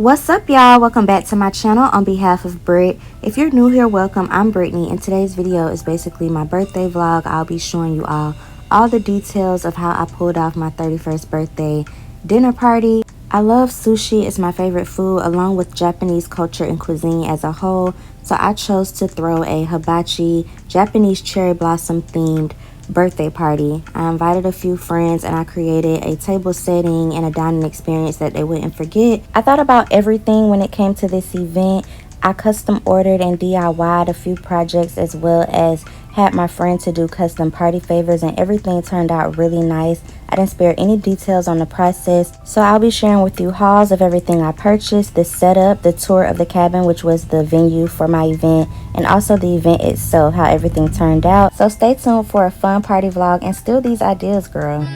What's up, y'all? Welcome back to my channel on behalf of Brit. If you're new here, welcome. I'm Brittany, and today's video is basically my birthday vlog. I'll be showing you all the details of how I pulled off my 31st birthday dinner party. I love sushi. It's my favorite food, along with Japanese culture and cuisine as a whole. So I chose to throw a hibachi Japanese cherry blossom themed birthday party. I invited a few friends and I created a table setting and a dining experience that they wouldn't forget. I thought about everything when it came to this event. I custom ordered and DIY'd a few projects, as well as had my friend to do custom party favors, and everything turned out really nice. I didn't spare any details on the process, so I'll be sharing with you hauls of everything I purchased, the setup, the tour of the cabin, which was the venue for my event, and also the event itself, how everything turned out. So stay tuned for a fun party vlog and steal these ideas, girl.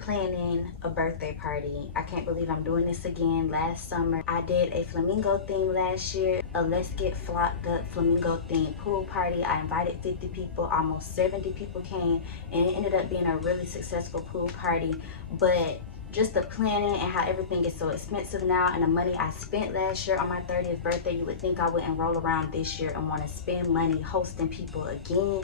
Planning a birthday party. I can't believe I'm doing this again. Last summer I did a flamingo theme last year, a let's get flocked up flamingo themed pool party. I invited 50 people, almost 70 people came, and it ended up being a really successful pool party. But just the planning and how everything is so expensive now, and the money I spent last year on my 30th birthday, you would think I wouldn't roll around this year and want to spend money hosting people again.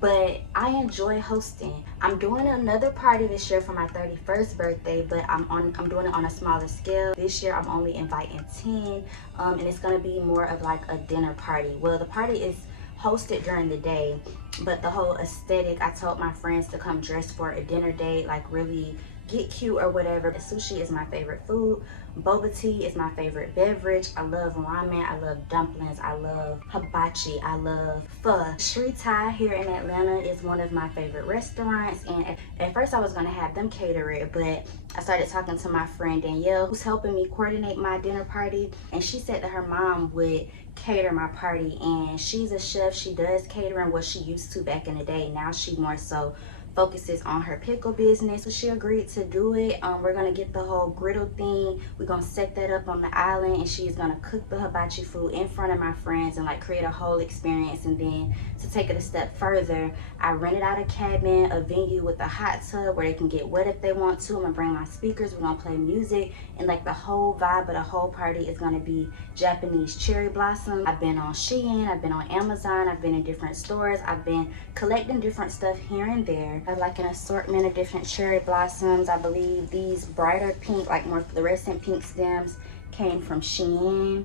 But I enjoy hosting. I'm doing another party this year for my 31st birthday, but I'm doing it on a smaller scale. This year I'm only inviting 10, and it's gonna be more of like a dinner party. Well, the party is hosted during the day, but the whole aesthetic, I told my friends to come dressed for a dinner date, like really get cute or whatever. Sushi is my favorite food. Boba tea is my favorite beverage. I love ramen. I love dumplings. I love hibachi. I love pho. Sri Thai here in Atlanta is one of my favorite restaurants. And at first I was going to have them cater it, but I started talking to my friend Danielle, who's helping me coordinate my dinner party. And she said that her mom would cater my party. And she's a chef. She does catering, what she used to back in the day. Now she more so focuses on her pickle business. So she agreed to do it. We're gonna get the whole griddle thing. We're gonna set that up on the island, and she's gonna cook the hibachi food in front of my friends and like create a whole experience. And then to take it a step further, I rented out a cabin, a venue with a hot tub where they can get wet if they want to. I'm gonna bring my speakers, we're gonna play music, and like the whole vibe of the whole party is gonna be Japanese cherry blossom. I've been on Shein, I've been on Amazon, I've been in different stores, I've been collecting different stuff here and there. I have like an assortment of different cherry blossoms. I believe these brighter pink, like more fluorescent pink stems came from Shein.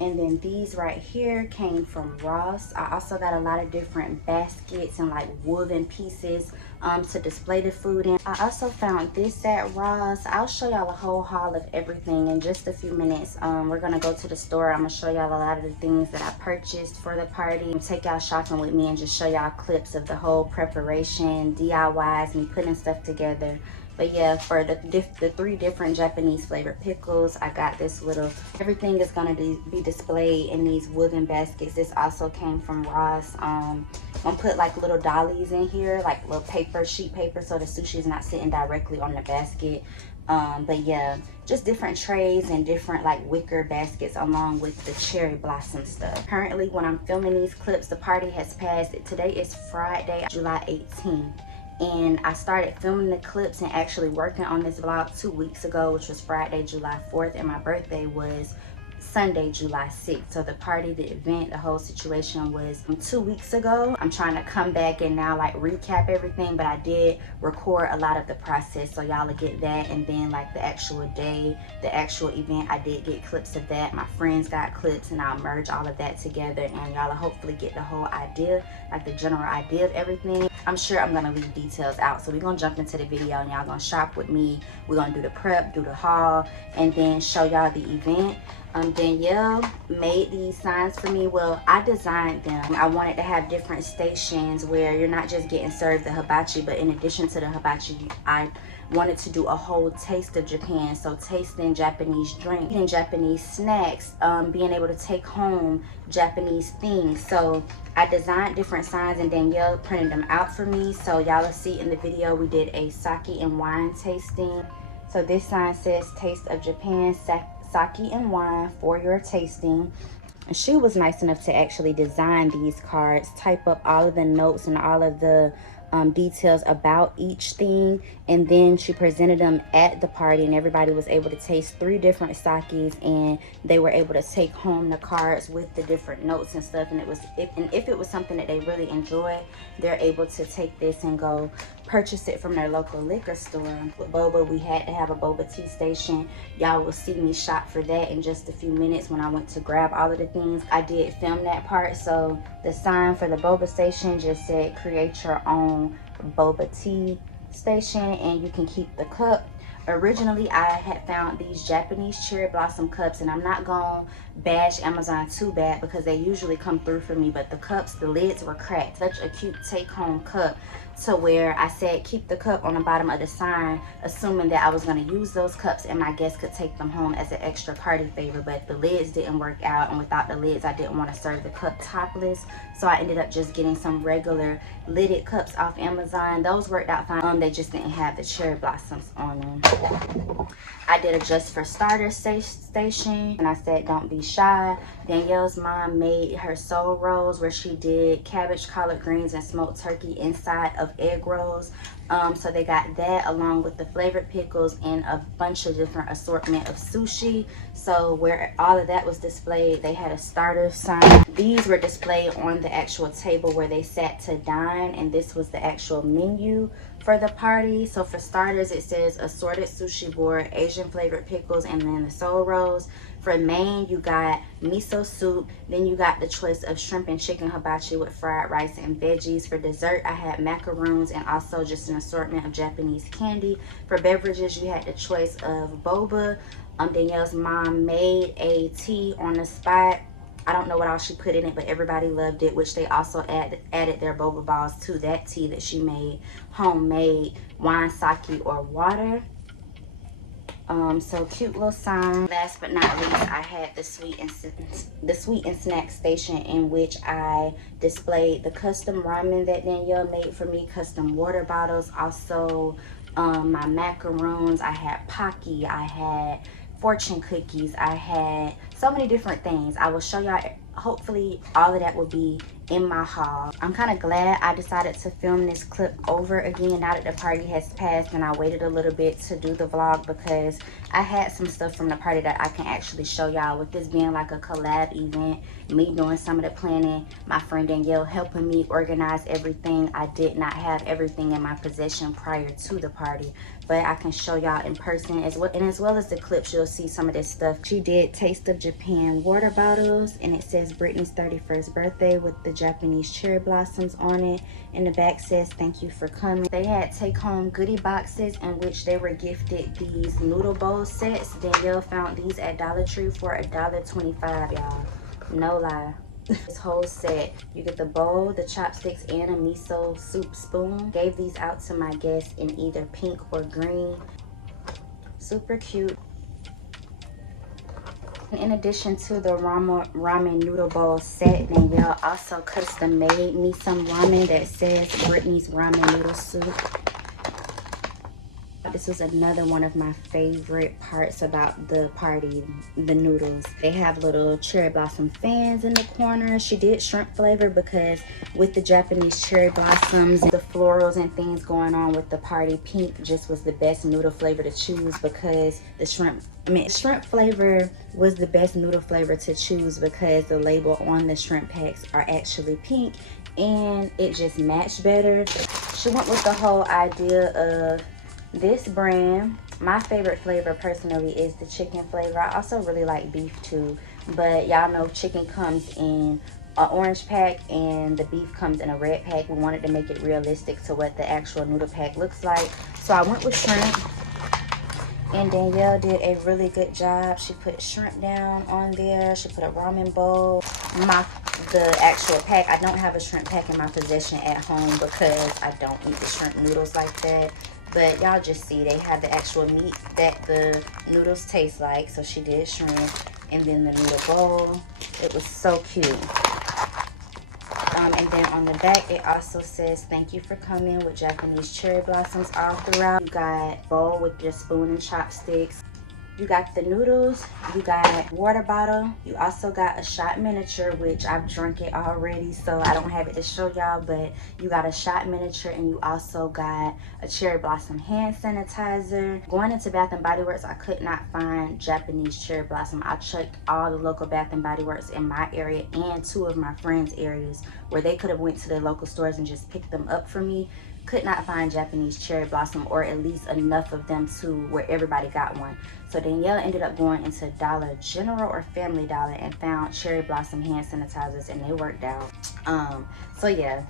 And then these right here came from Ross. I also got a lot of different baskets and like woven pieces to display the food in. I also found this at Ross. I'll show y'all a whole haul of everything in just a few minutes. We're gonna go to the store. I'm gonna show y'all a lot of the things that I purchased for the party, and take y'all shopping with me and just show y'all clips of the whole preparation, DIYs, and putting stuff together. But yeah, for the 3 different Japanese flavored pickles, I got this little, everything is gonna be displayed in these woven baskets. This also came from Ross. I'm gonna put like little dollies in here, like little paper, sheet paper, so the sushi is not sitting directly on the basket. But yeah, just different trays and different like wicker baskets along with the cherry blossom stuff. Currently, when I'm filming these clips, the party has passed. Today is Friday, July 18th. And I started filming the clips and actually working on this vlog 2 weeks ago, which was Friday, July 4th, and my birthday was Sunday, July 6th. So the party, the event, the whole situation was 2 weeks ago. I'm trying to come back and now like recap everything, but I did record a lot of the process, so y'all will get that. And then like the actual day, the actual event, I did get clips of that. My friends got clips, and I'll merge all of that together, and y'all will hopefully get the whole idea, like the general idea of everything. I'm sure I'm gonna leave details out, so we're gonna jump into the video and y'all gonna shop with me. We're gonna do the prep, do the haul, and then show y'all the event. Danielle made these signs for me. Well, I designed them. I wanted to have different stations where you're not just getting served the hibachi, but in addition to the hibachi, I wanted to do a whole taste of Japan. So tasting Japanese drinks, eating Japanese snacks, being able to take home Japanese things. So I designed different signs, and Danielle printed them out for me. So y'all will see in the video, we did a sake and wine tasting. So this sign says Taste of Japan, sake and wine for your tasting. She was nice enough to actually design these cards, type up all of the notes and all of the details about each thing, and then she presented them at the party, and everybody was able to taste 3 different sakis, and they were able to take home the cards with the different notes and stuff. And if it was something that they really enjoyed, they're able to take this and go purchase it from their local liquor store. With boba, we had to have a boba tea station. Y'all will see me shop for that in just a few minutes when I went to grab all of the things. I did film that part, so the sign for the boba station just said create your own boba tea station, and you can keep the cup. Originally, I had found these Japanese cherry blossom cups, and I'm not gonna bash Amazon too bad because they usually come through for me, but the cups, the lids were cracked. Such a cute take-home cup, to where I said keep the cup on the bottom of the sign, assuming that I was going to use those cups and my guests could take them home as an extra party favor. But the lids didn't work out, and without the lids I didn't want to serve the cup topless, so I ended up just getting some regular lidded cups off Amazon. Those worked out fine. They just didn't have the cherry blossoms on them. I did a just for starters station, and I said don't be shy. Danielle's mom made her soul rolls, where she did cabbage, collard greens, and smoked turkey inside of egg rolls. So they got that along with the flavored pickles and a bunch of different assortment of sushi. So where all of that was displayed, they had a starter sign. These were displayed on the actual table where they sat to dine, and this was the actual menu for the party. So for starters, it says assorted sushi board, Asian flavored pickles, and then the soul rolls. For main, you got miso soup. Then you got the choice of shrimp and chicken hibachi with fried rice and veggies. For dessert, I had macaroons and also just an assortment of Japanese candy. For beverages, you had the choice of boba. Danielle's mom made a tea on the spot. I don't know what else she put in it, but everybody loved it, which they also added their boba balls to that tea that she made, homemade wine, sake, or water. So cute little sign. Last but not least, I had the sweet and snack station, in which I displayed the custom ramen that Danielle made for me, custom water bottles, also my macaroons. I had Pocky, I had fortune cookies, I had so many different things. I will show y'all. Hopefully all of that will be in my haul. I'm kind of glad I decided to film this clip over again now that the party has passed, and I waited a little bit to do the vlog because I had some stuff from the party that I can actually show y'all. With this being like a collab event, me doing some of the planning, my friend Danielle helping me organize everything, I did not have everything in my possession prior to the party, but I can show y'all in person as well. And as well as the clips, you'll see some of this stuff. She did Taste of Japan water bottles, and it says Brittany's 31st birthday with the Japanese cherry blossoms on it. And the back says thank you for coming. They had take home goodie boxes in which they were gifted these noodle bowl sets. Danielle found these at Dollar Tree for $1.25, y'all. No lie. This whole set, you get the bowl, the chopsticks, and a miso soup spoon. Gave these out to my guests in either pink or green. Super cute. In addition to the ramen noodle bowl set, Danielle also custom made me some ramen that says Brittany's ramen noodle soup. This was another one of my favorite parts about the party, the noodles. They have little cherry blossom fans in the corner. She did shrimp flavor because with the Japanese cherry blossoms, the florals and things going on with the party, pink just was the best noodle flavor to choose because the shrimp flavor was the best noodle flavor to choose because the label on the shrimp packs are actually pink, and it just matched better. She went with the whole idea of this brand. My favorite flavor personally is the chicken flavor. I also really like beef too, but y'all know chicken comes in an orange pack and the beef comes in a red pack. We wanted to make it realistic to what the actual noodle pack looks like, so I went with shrimp, and Danielle did a really good job. She put shrimp down on there, she put a ramen bowl. The actual pack, I don't have a shrimp pack in my possession at home because I don't eat the shrimp noodles like that, but y'all just see they have the actual meat that the noodles taste like. So she did shrimp, and then the noodle bowl. It was so cute. And then on the back, it also says thank you for coming with Japanese cherry blossoms all throughout. You got bowl with your spoon and chopsticks. You got the noodles, you got water bottle, you also got a shot miniature, which I've drunk it already, so I don't have it to show y'all, but you got a shot miniature, and you also got a cherry blossom hand sanitizer. Going into Bath and Body Works, I could not find Japanese cherry blossom. I checked all the local Bath and Body Works in my area and 2 of my friends' areas where they could have went to their local stores and just picked them up for me. Could not find Japanese cherry blossom, or at least enough of them to where everybody got one. So Danielle ended up going into Dollar General or Family Dollar and found cherry blossom hand sanitizers, and they worked out. So yeah,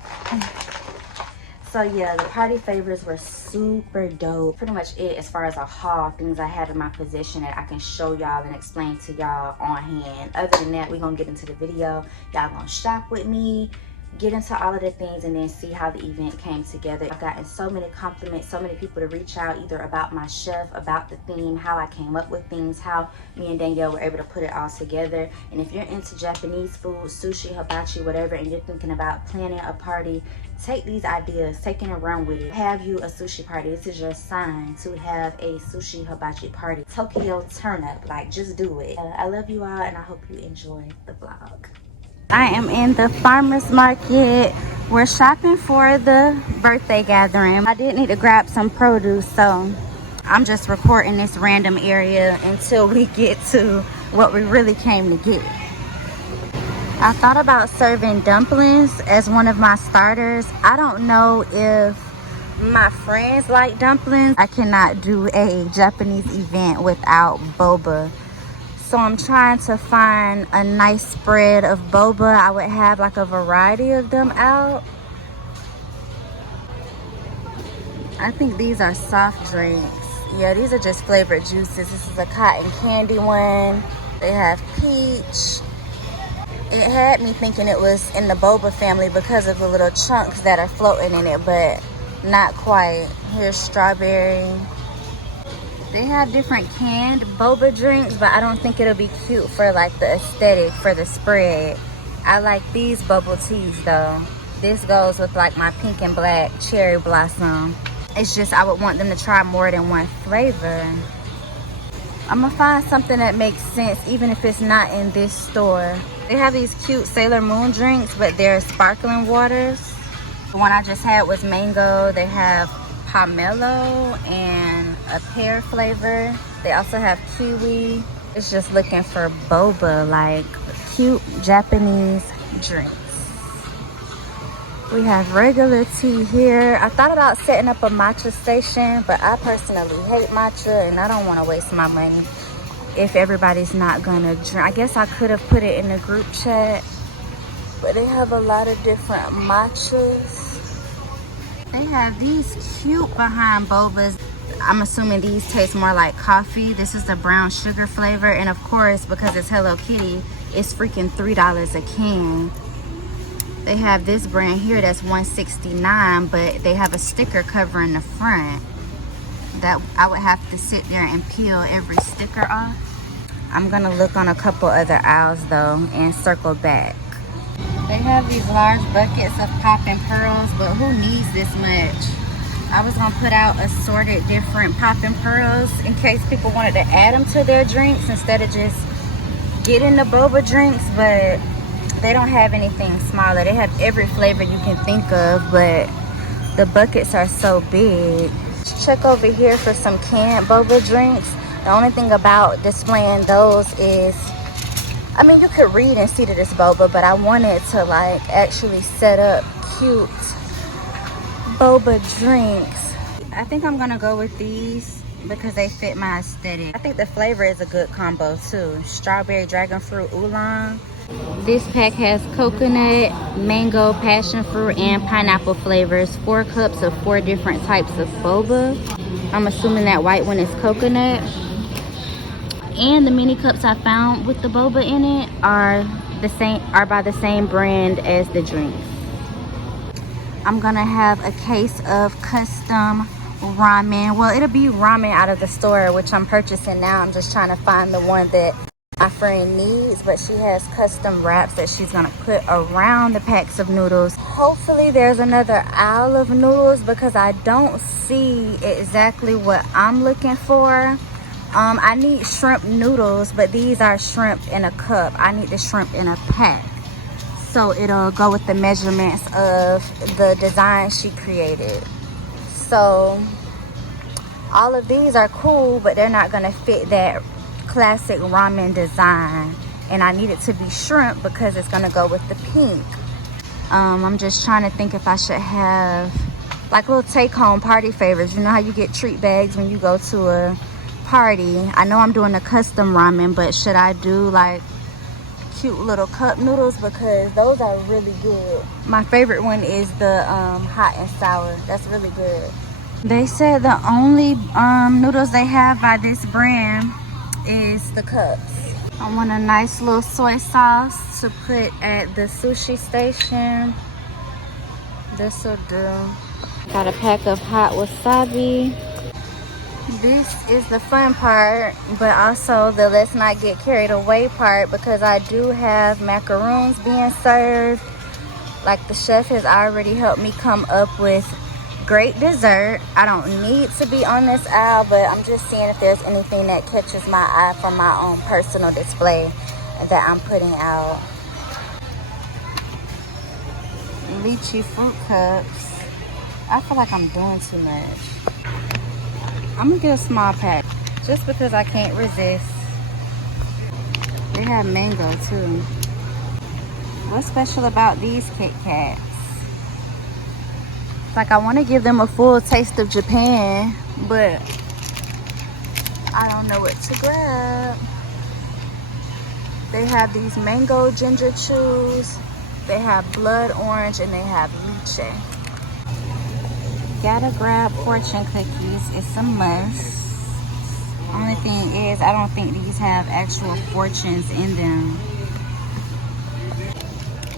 the party favors were super dope. Pretty much it as far as a haul, things I had in my possession that I can show y'all and explain to y'all on hand. Other than that, we're gonna get into the video. Y'all gonna shop with me, get into all of the things, and then see how the event came together. I've gotten so many compliments, so many people to reach out either about my chef, about the theme, how I came up with things, how me and Danielle were able to put it all together. And if you're into Japanese food, sushi, hibachi, whatever, and you're thinking about planning a party, take these ideas, take it and run with it. Have you a sushi party? This is your sign to have a sushi hibachi party. Tokyo turn up, like just do it. I love you all, and I hope you enjoy the vlog. I am in the farmer's market. We're shopping for the birthday gathering. I did need to grab some produce, so I'm just recording this random area until we get to what we really came to get. I thought about serving dumplings as one of my starters. I don't know if my friends like dumplings. I cannot do a Japanese event without boba. So I'm trying to find a nice spread of boba. I would have like a variety of them out. I think these are soft drinks. Yeah, these are just flavored juices. This is a cotton candy one. They have peach. It had me thinking it was in the boba family because of the little chunks that are floating in it, but not quite. Here's strawberry. They have different canned boba drinks, but I don't think it'll be cute for like the aesthetic for the spread. I like these bubble teas though. This goes with like my pink and black cherry blossom. It's just I would want them to try more than one flavor. I'm gonna find something that makes sense even if it's not in this store. They have these cute Sailor Moon drinks, but they're sparkling waters. The one I just had was mango. They have pomelo and a pear flavor. They also have kiwi. It's just looking for boba, like cute Japanese drinks. We have regular tea here. I thought about setting up a matcha station, but I personally hate matcha and I don't want to waste my money if everybody's not gonna drink. I guess I could have put it in the group chat, but they have a lot of different matchas. They have these cute behind bobas. I'm assuming these taste more like coffee. This is the brown sugar flavor, and of course, because it's Hello Kitty, it's freaking $3 a can. They have this brand here that's $1.69, but they have a sticker covering the front that I would have to sit there and peel every sticker off. I'm gonna look on a couple other aisles though and circle back. They have these large buckets of popping pearls, but who needs this much? I was gonna put out assorted different popping pearls in case people wanted to add them to their drinks instead of just getting the boba drinks, but they don't have anything smaller. They have every flavor you can think of, but the buckets are so big. Let's check over here for some canned boba drinks. The only thing about displaying those is, I mean, you could read and see that it's boba, but I wanted to like actually set up cute boba drinks. I think I'm gonna go with these because they fit my aesthetic. I think the flavor is a good combo too. Strawberry dragon fruit oolong. This pack has coconut, mango, passion fruit, and pineapple flavors. 4 cups of 4 different types of boba. I'm assuming that white one is coconut. And the mini cups I found with the boba in it are by the same brand as the drinks. I'm gonna have a case of custom ramen. Well, it'll be ramen out of the store, which I'm purchasing now. I'm just trying to find the one that my friend needs, but she has custom wraps that she's gonna put around the packs of noodles. Hopefully there's another aisle of noodles because I don't see exactly what I'm looking for. I need shrimp noodles, but these are shrimp in a cup. I need the shrimp in a pack, so it'll go with the measurements of the design she created. So all of these are cool, but they're not gonna fit that classic ramen design, and I need it to be shrimp because it's gonna go with the pink. I'm just trying to think if I should have like little take-home party favors. You know how you get treat bags when you go to a party? I know I'm doing a custom ramen, but should I do like cute little cup noodles, because those are really good. My favorite one is the hot and sour. That's really good. They said the only noodles they have by this brand is the cups. I want a nice little soy sauce to put at the sushi station. This will do. Got a pack of hot wasabi. This is the fun part, but also the let's not get carried away part, because I do have macaroons being served. Like, the chef has already helped me come up with great dessert. I don't need to be on this aisle, but I'm just seeing if there's anything that catches my eye from my own personal display that I'm putting out. Lychee fruit cups. I feel like I'm doing too much. I'm gonna get a small pack just because I can't resist. They have mango too. What's special about these Kit Kats? It's like I want to give them a full taste of Japan, but I don't know what to grab. They have these mango ginger chews. They have blood orange, and they have lychee. Gotta grab fortune cookies. It's a must. Only thing is, I don't think these have actual fortunes in them.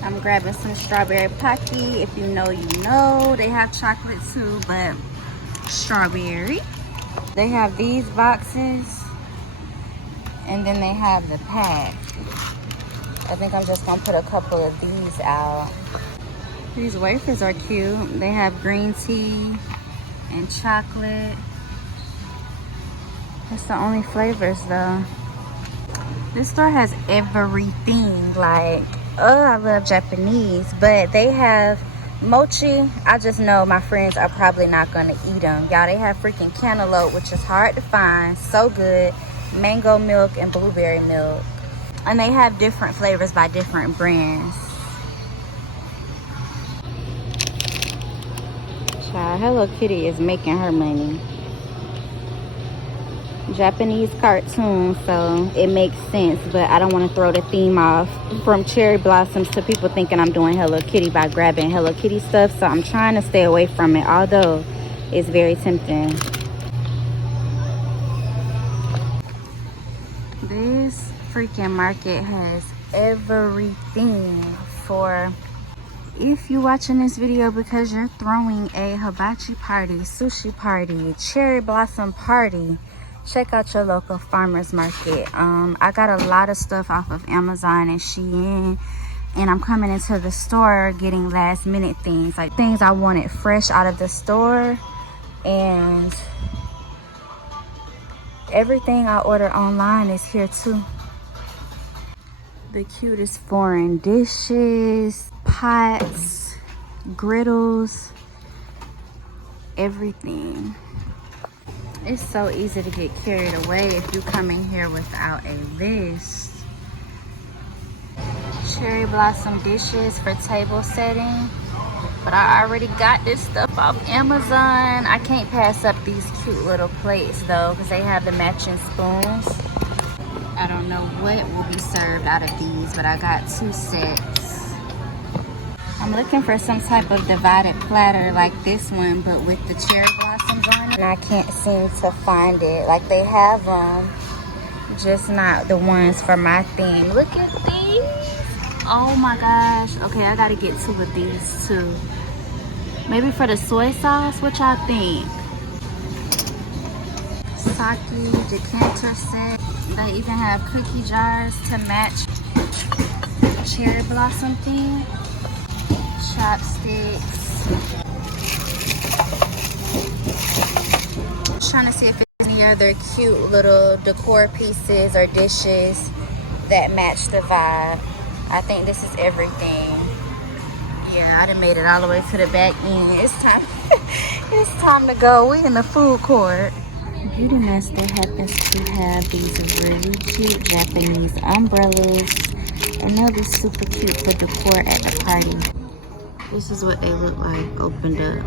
I'm grabbing some strawberry pocky. If you know, you know. They have chocolate too, but strawberry. They have these boxes, and then they have the pack. I think I'm just gonna put a couple of these out. These wafers are cute. They have green tea and chocolate. That's the only flavors though. This store has everything. Like, oh, I love Japanese, but they have mochi. I just know my friends are probably not gonna eat them. Y'all, they have freaking cantaloupe, which is hard to find. So good. Mango milk and blueberry milk. And they have different flavors by different brands. Child, Hello Kitty is making her money. Japanese cartoon, so it makes sense, but I don't want to throw the theme off from cherry blossoms to people thinking I'm doing Hello Kitty by grabbing Hello Kitty stuff, so I'm trying to stay away from it, although it's very tempting. This freaking market has everything for if you're watching this video because you're throwing a hibachi party, sushi party, cherry blossom party. Check out your local farmers market. I got a lot of stuff off of Amazon and Shein, and I'm coming into the store getting last minute things, like things I wanted fresh out of the store, and everything I ordered online is here too. The cutest foreign dishes, pots, griddles, everything. It's so easy to get carried away if you come in here without a list. Cherry blossom dishes for table setting. But I already got this stuff off Amazon. I can't pass up these cute little plates though, because they have the matching spoons. I don't know what will be served out of these, but I got 2 sets. I'm looking for some type of divided platter like this one, but with the cherry blossoms on it. And I can't seem to find it. Like, they have them, just not the ones for my theme. Look at these. Oh my gosh. Okay, I gotta get 2 of these too. Maybe for the soy sauce, what y'all think? Sake decanter set. They even have cookie jars to match cherry blossom theme. Chopsticks. Trying to see if there's any Yeah, they're cute little decor pieces or dishes that match the vibe. I think this is everything. Yeah, I done made it all the way to the back end. It's time. It's time to go. We in the food court. Beauty Master happens to have these really cute Japanese umbrellas, and they'll be super cute for decor at the party. This is what they look like opened up.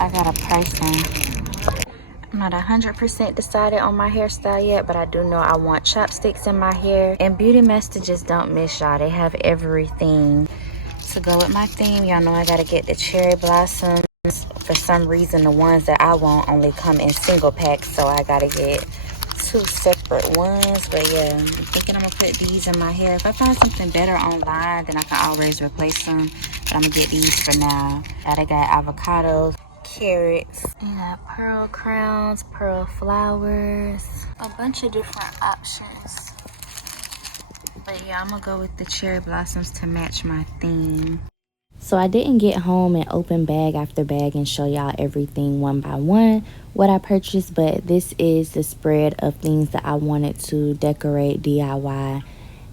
I got a person. I'm not 100% decided on my hairstyle yet, but I do know I want chopsticks in my hair. And Beauty Master just don't miss, y'all. They have everything to go with my theme. Y'all know I gotta get the cherry blossoms. For some reason, the ones that I want only come in single packs, so I gotta get 2 separate ones. But yeah, I'm thinking I'm gonna put these in my hair. If I find something better online, then I can always replace them. But I'm gonna get these for now. I got avocados, carrots, you got pearl crowns, pearl flowers, a bunch of different options. But yeah, I'm gonna go with the cherry blossoms to match my theme. So I didn't get home and open bag after bag and show y'all everything one by one what I purchased, but this is the spread of things that I wanted to decorate, DIY,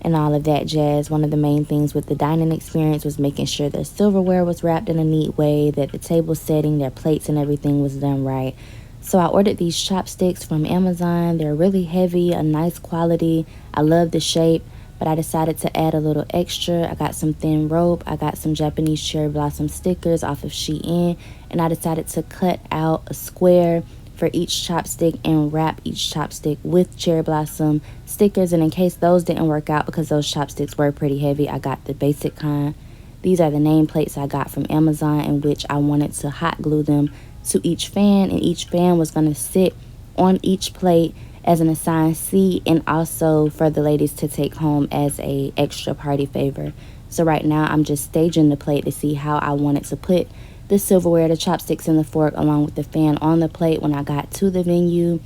and all of that jazz. One of the main things with the dining experience was making sure the silverware was wrapped in a neat way, that the table setting, their plates and everything was done right. So I ordered these chopsticks from Amazon. They're really heavy, a nice quality. I love the shape, but I decided to add a little extra. I got some thin rope. I got some Japanese cherry blossom stickers off of Shein, and I decided to cut out a square for each chopstick and wrap each chopstick with cherry blossom stickers. And in case those didn't work out, because those chopsticks were pretty heavy, I got the basic kind. These are the nameplates I got from Amazon, in which I wanted to hot glue them to each fan, and each fan was going to sit on each plate as an assigned seat, and also for the ladies to take home as a extra party favor. So right now I'm just staging the plate to see how I wanted to put the silverware, the chopsticks, and the fork along with the fan on the plate when I got to the venue.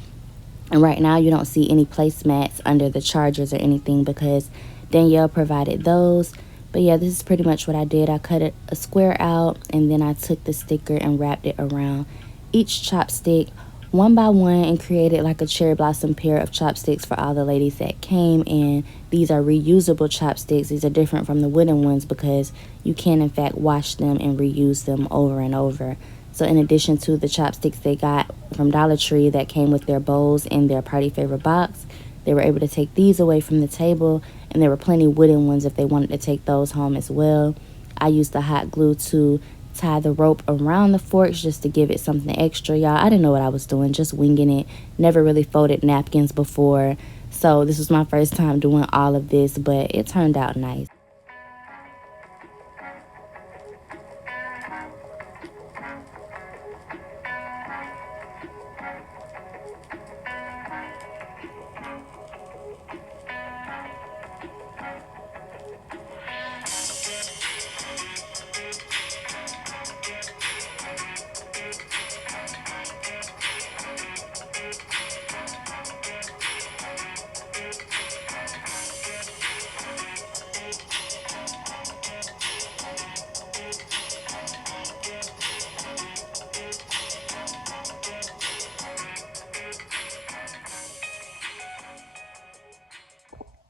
And right now you don't see any placemats under the chargers or anything because Danielle provided those. But yeah, this is pretty much what I did. I cut a square out, and then I took the sticker and wrapped it around each chopstick one by one and created like a cherry blossom pair of chopsticks for all the ladies that came. And these are reusable chopsticks. These are different from the wooden ones because you can in fact wash them and reuse them over and over. So in addition to the chopsticks they got from Dollar Tree that came with their bowls in their party favor box, they were able to take these away from the table, and there were plenty wooden ones if they wanted to take those home as well. I used the hot glue to tie the rope around the forks just to give it something extra, y'all. I didn't know what I was doing, just winging it. Never really folded napkins before, so this was my first time doing all of this, but it turned out nice.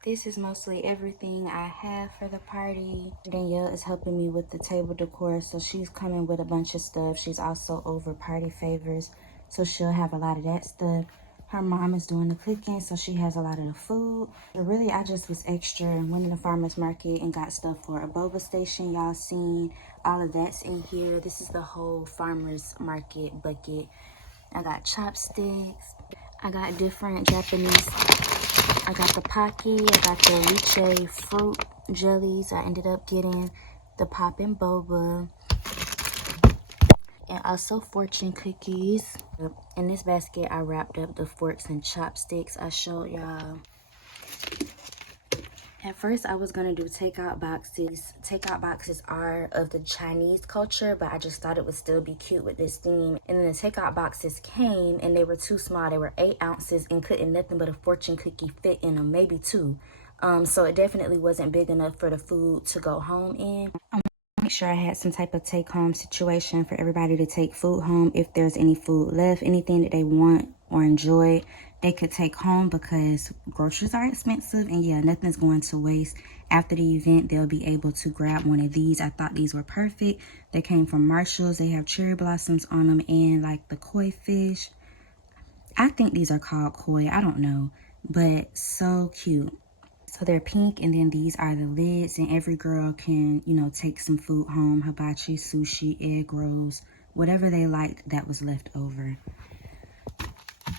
This is mostly everything I have for the party. Danielle is helping me with the table decor, so she's coming with a bunch of stuff. She's also over party favors, so she'll have a lot of that stuff. Her mom is doing the cooking, so she has a lot of the food. But really, I just was extra and went in the farmer's market and got stuff for a boba station. Y'all seen all of that's in here. This is the whole farmer's market bucket. I got chopsticks. I got different Japanese. I got the Pocky, I got the lychee fruit jellies. I ended up getting the poppin' boba and also fortune cookies. In this basket, I wrapped up the forks and chopsticks I showed y'all. At first, I was going to do takeout boxes. Takeout boxes are of the Chinese culture, but I just thought it would still be cute with this theme. And then the takeout boxes came, and they were too small. They were 8 ounces and couldn't nothing but a fortune cookie fit in them, maybe 2. So it definitely wasn't big enough for the food to go home in. I'm Make sure I had some type of take-home situation for everybody to take food home. If there's any food left, anything that they want or enjoy, they could take home because groceries are expensive. And yeah, nothing's going to waste. After the event, they'll be able to grab one of these. I thought these were perfect. They came from Marshall's. They have cherry blossoms on them and like the koi fish. I think these are called koi. I don't know. But so cute. So they're pink, and then these are the lids, and every girl can, you know, take some food home. Hibachi, sushi, egg rolls, whatever they liked that was left over.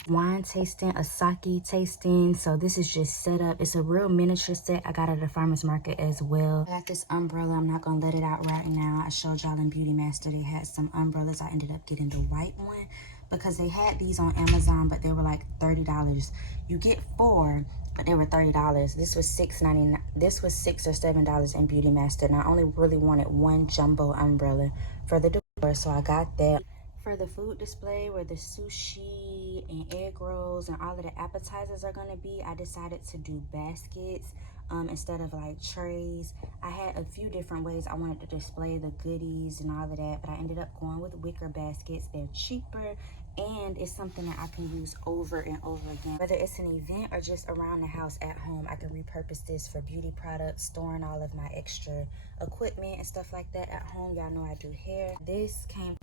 Wine tasting, a sake tasting. So this is just set up. It's a real miniature set. I got it at the farmer's market as well. I got this umbrella. I'm not gonna let it out right now. I showed y'all in Beauty Master they had some umbrellas. I ended up getting the white one because they had these on Amazon, but they were like $30. You get 4, but they were $30. This was $6.99. This was $6 or $7 in Beauty Master, and I only really wanted one jumbo umbrella for the decor, so I got that. For the food display where the sushi and egg rolls and all of the appetizers are going to be, I decided to do baskets instead of like trays. I had a few different ways I wanted to display the goodies and all of that, but I ended up going with wicker baskets. They're cheaper and it's something that I can use over and over again. Whether it's an event or just around the house at home, I can repurpose this for beauty products, storing all of my extra equipment and stuff like that at home. Y'all know I do hair. This came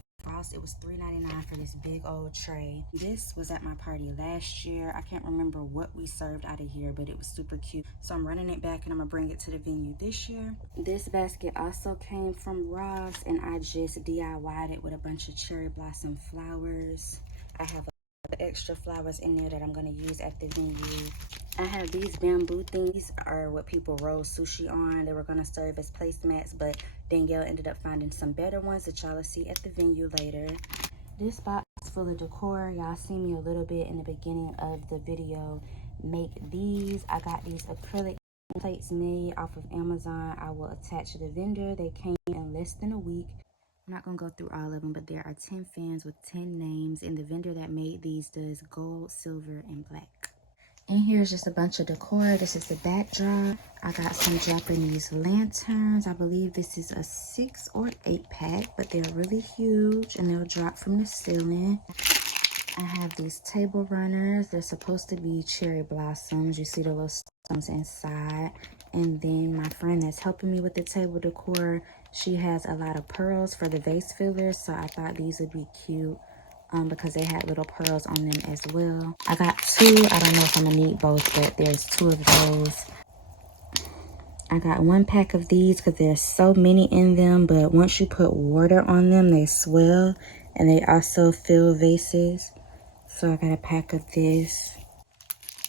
it was $3.99 for this big old tray. This was at my party last year. I can't remember what we served out of here, but it was super cute. So I'm running it back and I'm gonna bring it to the venue this year. This basket also came from Ross and I just DIY'd it with a bunch of cherry blossom flowers. I have extra flowers in there that I'm going to use at the venue. I have these bamboo things. These are what people roll sushi on. They were going to serve as placemats, but Danielle ended up finding some better ones that y'all will see at the venue later. This box is full of decor. Y'all see me a little bit in the beginning of the video make these. I got these acrylic plates made off of Amazon. I will attach the vendor. They came in less than a week. I'm not going to go through all of them, but there are 10 fans with 10 names, and the vendor that made these does gold, silver, and black. And here's just a bunch of decor. This is the backdrop. I got some Japanese lanterns. I believe this is a 6 or 8 pack, but they're really huge, and they'll drop from the ceiling. I have these table runners. They're supposed to be cherry blossoms. You see the little stones inside. And then my friend that's helping me with the table decor, she has a lot of pearls for the vase fillers, so I thought these would be cute because they had little pearls on them as well. I got 2. I don't know if I'm gonna need both, but there's 2 of those. I got 1 pack of these because there's so many in them, but once you put water on them, they swell, and they also fill vases. So I got a pack of this.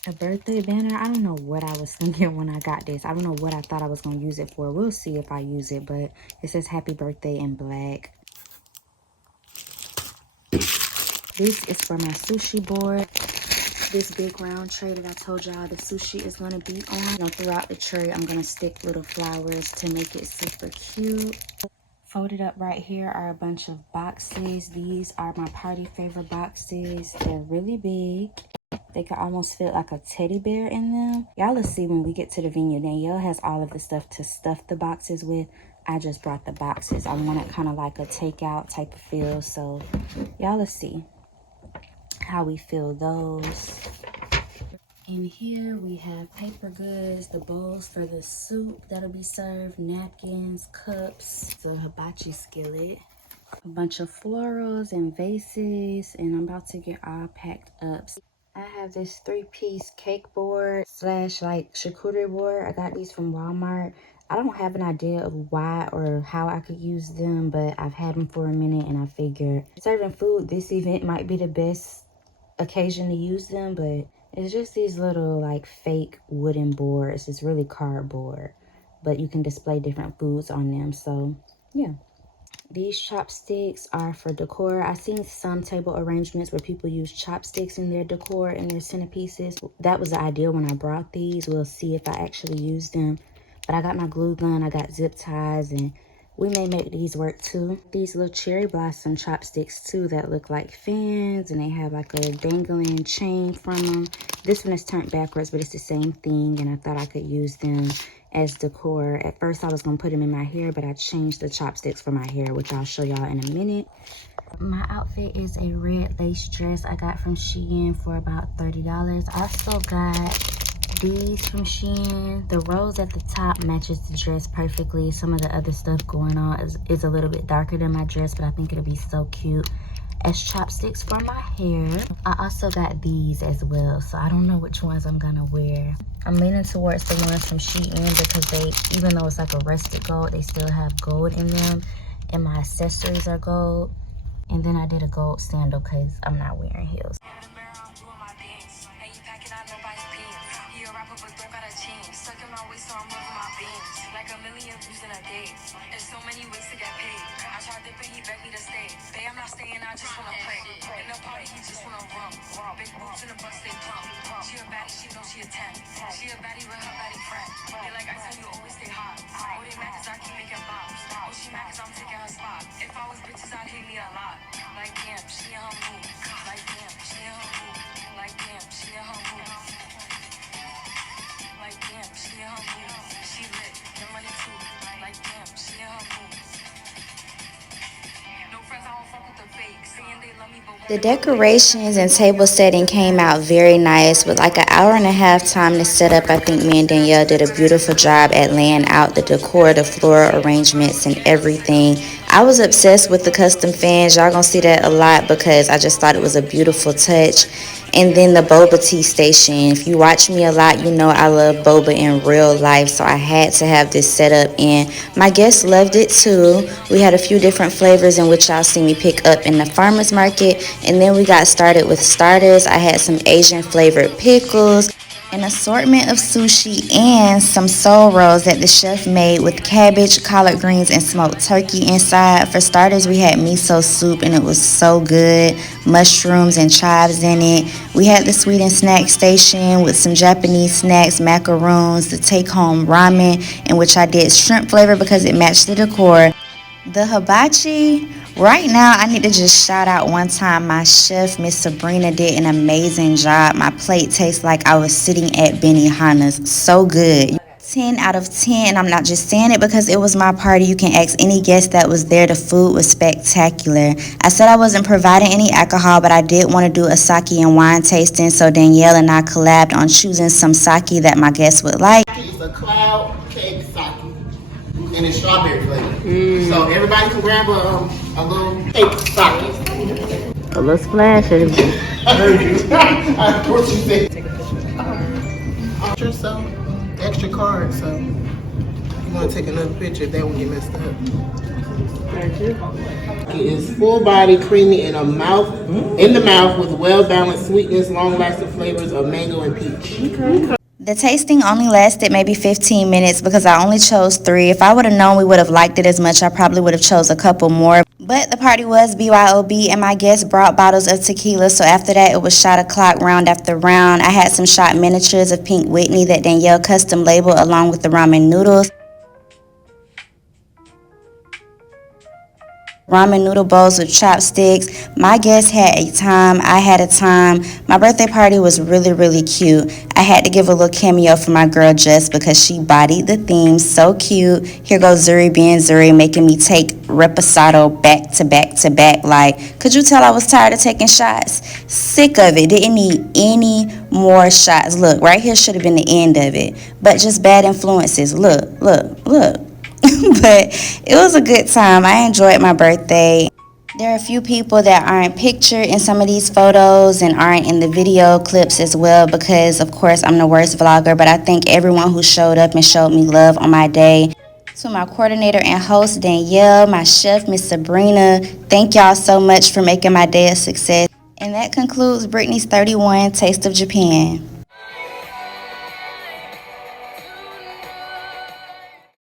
A birthday banner. I don't know what I was thinking when I got this. I don't know what I thought I was going to use it for. We'll see if I use it, but it says happy birthday in black. This is for my sushi board. This big round tray that I told y'all the sushi is going to be on. You know, throughout the tray, I'm going to stick little flowers to make it super cute. Folded up right here are a bunch of boxes. These are my party favor boxes. They're really big. They could almost fit like a teddy bear in them. Y'all will see when we get to the venue. Danielle has all of the stuff to stuff the boxes with. I just brought the boxes. I want it kind of like a takeout type of feel. So y'all will see how we fill those. In here we have paper goods, the bowls for the soup that'll be served, napkins, cups, the hibachi skillet, a bunch of florals and vases, and I'm about to get all packed up. I have this 3-piece cake board slash like charcuterie board. I got these from Walmart. I don't have an idea of why or how I could use them, but I've had them for a minute and I figured serving food, this event might be the best occasion to use them, but it's just these little like fake wooden boards. It's really cardboard, but you can display different foods on them. So yeah. These chopsticks are for decor. I've seen some table arrangements where people use chopsticks in their decor and their centerpieces. That was the idea when I brought these. We'll see if I actually use them. But I got my glue gun, I got zip ties, and we may make these work too. These little cherry blossom chopsticks too that look like fans, and they have like a dangling chain from them. This one is turned backwards, but it's the same thing, and I thought I could use them as decor. At first I was gonna put them in my hair, but I changed the chopsticks for my hair, which I'll show y'all in a minute. My outfit is a red lace dress I got from Shein for about $30. I also got these from Shein. The rose at the top matches the dress perfectly. Some of the other stuff going on is a little bit darker than my dress, but I think it'll be so cute as chopsticks for my hair. I also got these as well, so I don't know which ones I'm gonna wear. I'm leaning towards the ones from Shein because they, even though it's like a rusted gold, they still have gold in them, and my accessories are gold. And then I did a gold sandal because I'm not wearing heels. The decorations and table setting came out very nice with like an hour and a half time to set up. I think me and Danielle did a beautiful job at laying out the decor, the floral arrangements, and everything. I was obsessed with the custom fans. Y'all gonna see that a lot because I just thought it was a beautiful touch. And then the boba tea station. If you watch me a lot, you know I love boba in real life, so I had to have this set up, and my guests loved it too. We had a few different flavors in which y'all see me pick up in the farmer's market, and then we got started with starters. I had some Asian flavored pickles, an assortment of sushi, and some soul rolls that the chef made with cabbage, collard greens, and smoked turkey inside. For starters, we had miso soup, and it was so good. Mushrooms and chives in it. We had the sweet and snack station with some Japanese snacks, macaroons, the take-home ramen, in which I did shrimp flavor because it matched the decor. The hibachi, right now I need to just shout out one time my chef, Miss Sabrina, did an amazing job. My plate tastes like I was sitting at Benihana's. So good. 10 out of 10. I'm not just saying it because it was my party. You can ask any guest that was there. The food was spectacular. I said I wasn't providing any alcohol, but I did want to do a sake and wine tasting, so Danielle and I collabed on choosing some sake that my guests would like. It's a cloud cake sake, and it's strawberry flavor. So everybody can grab a little cake sake. A little splash of it. I heard you. I heard what you said. Take a picture. So extra card. So you want to take another picture? That won't get messed up. Thank you. It is full body, creamy in the mouth with well balanced sweetness, long lasting flavors of mango and peach. Okay. The tasting only lasted maybe 15 minutes because I only chose 3. If I would have known we would have liked it as much, I probably would have chose a couple more. But the party was BYOB, and my guests brought bottles of tequila, so after that it was shot o'clock round after round. I had some shot miniatures of Pink Whitney that Danielle custom labeled along with the ramen noodles. Ramen noodle bowls with chopsticks. My guests had a time. I had a time. My birthday party was really, really cute. I had to give a little cameo for my girl Jess because she bodied the theme. So cute. Here goes Zuri being Zuri, making me take reposado back to back to back. Like, could you tell I was tired of taking shots? Sick of it. Didn't need any more shots. Look, right here should have been the end of it. But just bad influences. Look, look, look. But it was a good time. I enjoyed my birthday. There are a few people that aren't pictured in some of these photos and aren't in the video clips as well because, of course, I'm the worst vlogger. But I thank everyone who showed up and showed me love on my day. To my coordinator and host, Danielle, my chef, Miss Sabrina, thank y'all so much for making my day a success. And that concludes Brittany's 31 Taste of Japan.